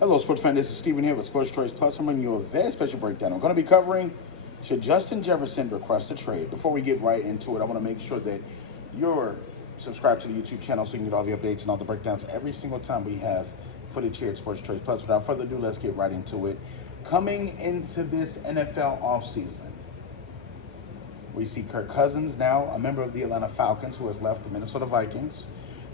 Hello, sports fan. This is Steven here with Sports Choice Plus. I'm bringing you a very special breakdown. I'm going to be covering should Justin Jefferson request a trade. Before we get right into it, I want to make sure that you're subscribed to the YouTube channel so you can get all the updates and all the breakdowns every single time we have footage here at Sports Choice Plus. Without further ado, let's get right into it. Coming into this NFL offseason, we see Kirk Cousins, now a member of the Atlanta Falcons, who has left the Minnesota Vikings.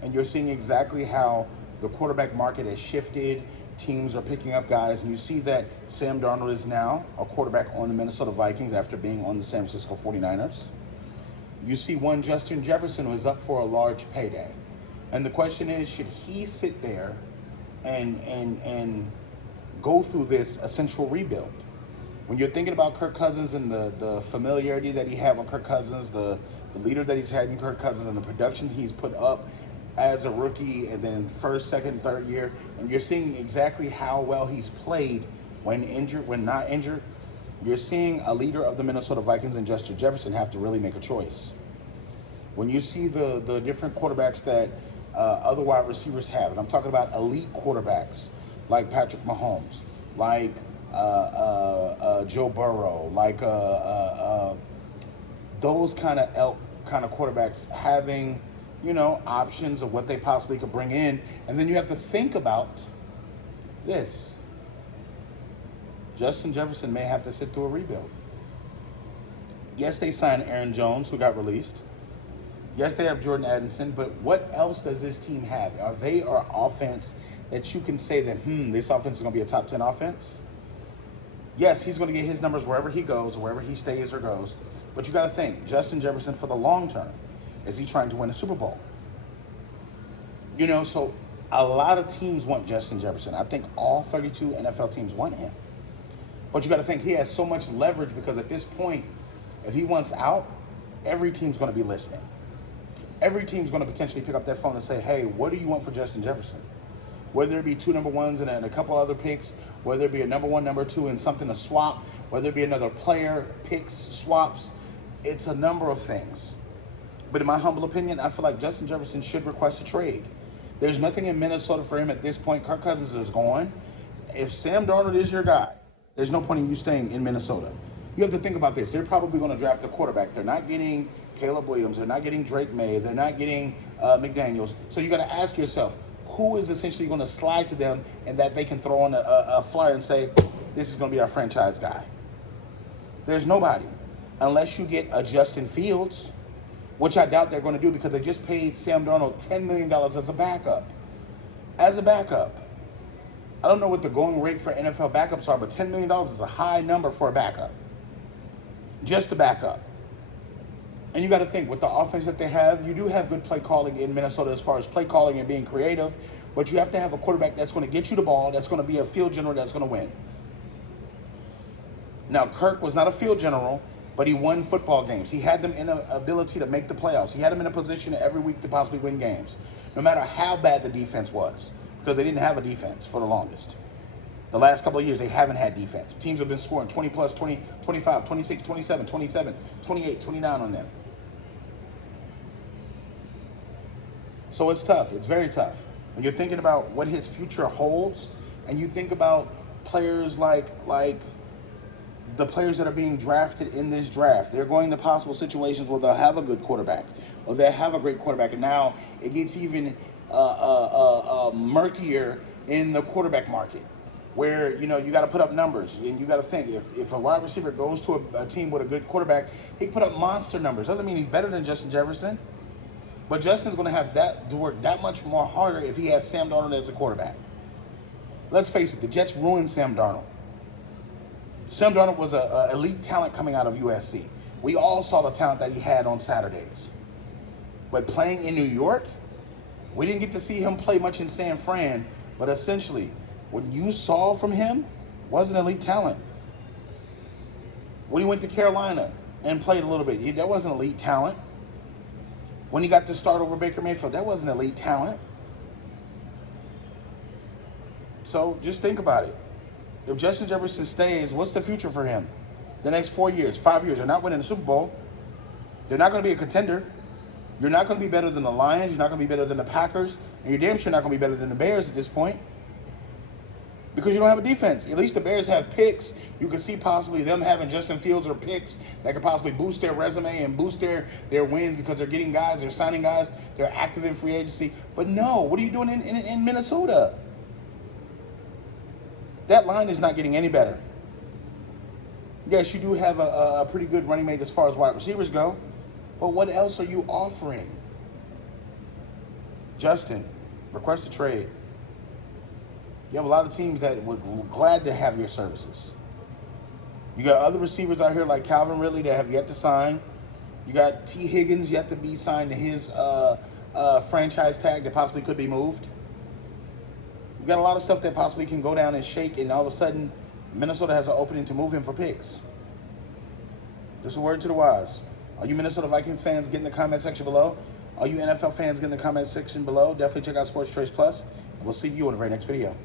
And you're seeing exactly how the quarterback market has shifted. Teams are picking up guys, and you see that Sam Darnold is now a quarterback on the Minnesota Vikings after being on the San Francisco 49ers. You see one Justin Jefferson who is up for a large payday. And the question is, should he sit there and go through this essential rebuild? When you're thinking about Kirk Cousins and the familiarity that he had with Kirk Cousins, the leader that he's had in Kirk Cousins, and the productions he's put up as a rookie and then first, second, third year, and you're seeing exactly how well he's played when injured, when not injured, you're seeing a leader of the Minnesota Vikings and Justin Jefferson have to really make a choice. When you see the different quarterbacks that other wide receivers have, and I'm talking about elite quarterbacks like Patrick Mahomes, like Joe Burrow, like those kind of quarterbacks having, you know, options of what they possibly could bring in. And then you have to think about this. Justin Jefferson may have to sit through a rebuild. Yes, they signed Aaron Jones, who got released. Yes, they have Jordan Addison, but what else does this team have? Are they an offense that you can say that, this offense is going to be a top 10 offense? Yes, he's going to get his numbers wherever he goes, wherever he stays or goes. But you got to think, Justin Jefferson for the long term. Is he trying to win a Super Bowl? You know, so a lot of teams want Justin Jefferson. I think all 32 NFL teams want him. But you got to think he has so much leverage because at this point, if he wants out, every team's going to be listening. Every team's going to potentially pick up that phone and say, hey, what do you want for Justin Jefferson? Whether it be 2 number ones and a couple other picks, whether it be a number 1, number 2, and something to swap, whether it be another player, picks, swaps, it's a number of things. But in my humble opinion, I feel like Justin Jefferson should request a trade. There's nothing in Minnesota for him at this point. Kirk Cousins is gone. If Sam Darnold is your guy, there's no point in you staying in Minnesota. You have to think about this. They're probably going to draft a quarterback. They're not getting Caleb Williams. They're not getting Drake May. They're not getting McDaniels. So you got to ask yourself, who is essentially going to slide to them and that they can throw on a flyer and say, this is going to be our franchise guy? There's nobody. Unless you get a Justin Fields, which I doubt they're going to do because they just paid Sam Darnold $10 million as a backup. As a backup. I don't know what the going rate for NFL backups are, but $10 million is a high number for a backup. Just a backup. And you got to think, with the offense that they have, you do have good play calling in Minnesota as far as play calling and being creative, but you have to have a quarterback that's going to get you the ball, that's going to be a field general, that's going to win. Now, Kirk was not a field general, but he won football games. He had them in an ability to make the playoffs. He had them in a position every week to possibly win games, no matter how bad the defense was, because they didn't have a defense for the longest. The last couple of years, they haven't had defense. Teams have been scoring 20 plus, 20, 25, 26, 27, 27, 28, 29 on them. So it's tough. It's very tough. When you're thinking about what his future holds, and you think about players like the players that are being drafted in this draft, they're going to possible situations where they'll have a good quarterback or they'll have a great quarterback. And now it gets even murkier in the quarterback market where, you know, you got to put up numbers and you got to think if a wide receiver goes to a team with a good quarterback, he can put up monster numbers. Doesn't mean he's better than Justin Jefferson, but Justin's going to have that to work that much more harder if he has Sam Darnold as a quarterback. Let's face it, the Jets ruined Sam Darnold. Sam Darnold was an elite talent coming out of USC. We all saw the talent that he had on Saturdays. But playing in New York, we didn't get to see him play much in San Fran, but essentially, what you saw from him wasn't elite talent. When he went to Carolina and played a little bit, that wasn't elite talent. When he got to start over Baker Mayfield, that wasn't elite talent. So just think about it. If Justin Jefferson stays, what's the future for him? The next 4 years, 5 years, they're not winning the Super Bowl. They're not going to be a contender. You're not going to be better than the Lions. You're not going to be better than the Packers. And you're damn sure not going to be better than the Bears at this point. because you don't have a defense. At least the Bears have picks. You can see possibly them having Justin Fields or picks that could possibly boost their resume and boost their wins because they're getting guys, they're signing guys, they're active in free agency. But no, what are you doing in Minnesota? That line is not getting any better. Yes, you do have a pretty good running mate as far as wide receivers go, but what else are you offering? Justin, request a trade. You have a lot of teams that would glad to have your services. You got other receivers out here like Calvin Ridley that have yet to sign. You got T. Higgins yet to be signed to his franchise tag that possibly could be moved. You got a lot of stuff that possibly can go down and shake, and all of a sudden, Minnesota has an opening to move him for picks. Just a word to the wise. Are you Minnesota Vikings fans? Get in the comment section below. Are you NFL fans? Get in the comment section below. Definitely check out Sports Choice Plus. We'll see you in the very next video.